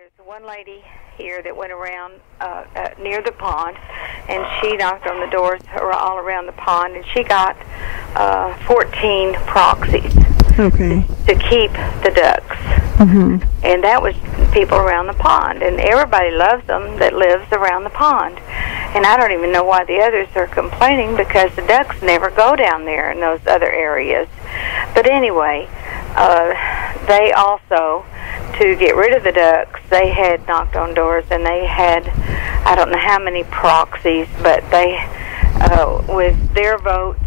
There's one lady here that went around near the pond, and she knocked on the doors all around the pond, and she got 14 proxies to keep the ducks. Mm-hmm. And that was people around the pond, and everybody loves them that lives around the pond. And I don't even know why the others are complaining, because the ducks never go down there in those other areas. But anyway, they also, to get rid of the ducks, they had knocked on doors, and they had, I don't know how many proxies, but they, with their votes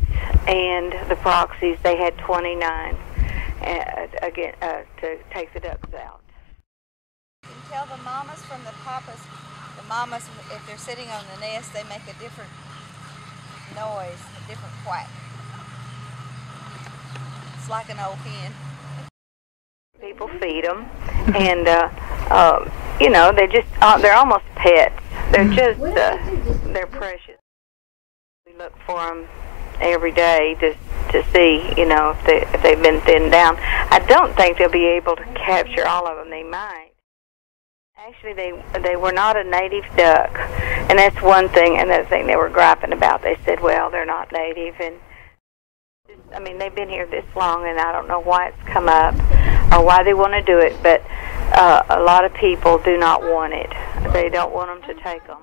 and the proxies, they had 29 again to take the ducks out. You can tell the mamas from the papas. The mamas, if they're sitting on the nest, they make a different noise, a different quack. It's like an old hen. People feed them, and you know, they're almost pets. They're just they're precious. We look for them every day to see, you know, if they've been thinned down. I don't think they'll be able to capture all of them. They might. Actually, they were not a native duck, and that's one thing. Another thing they were griping about. They said, well, they're not native, and I mean, they've been here this long, and I don't know why it's come up or why they want to do it, but a lot of people do not want it. They don't want them to take them.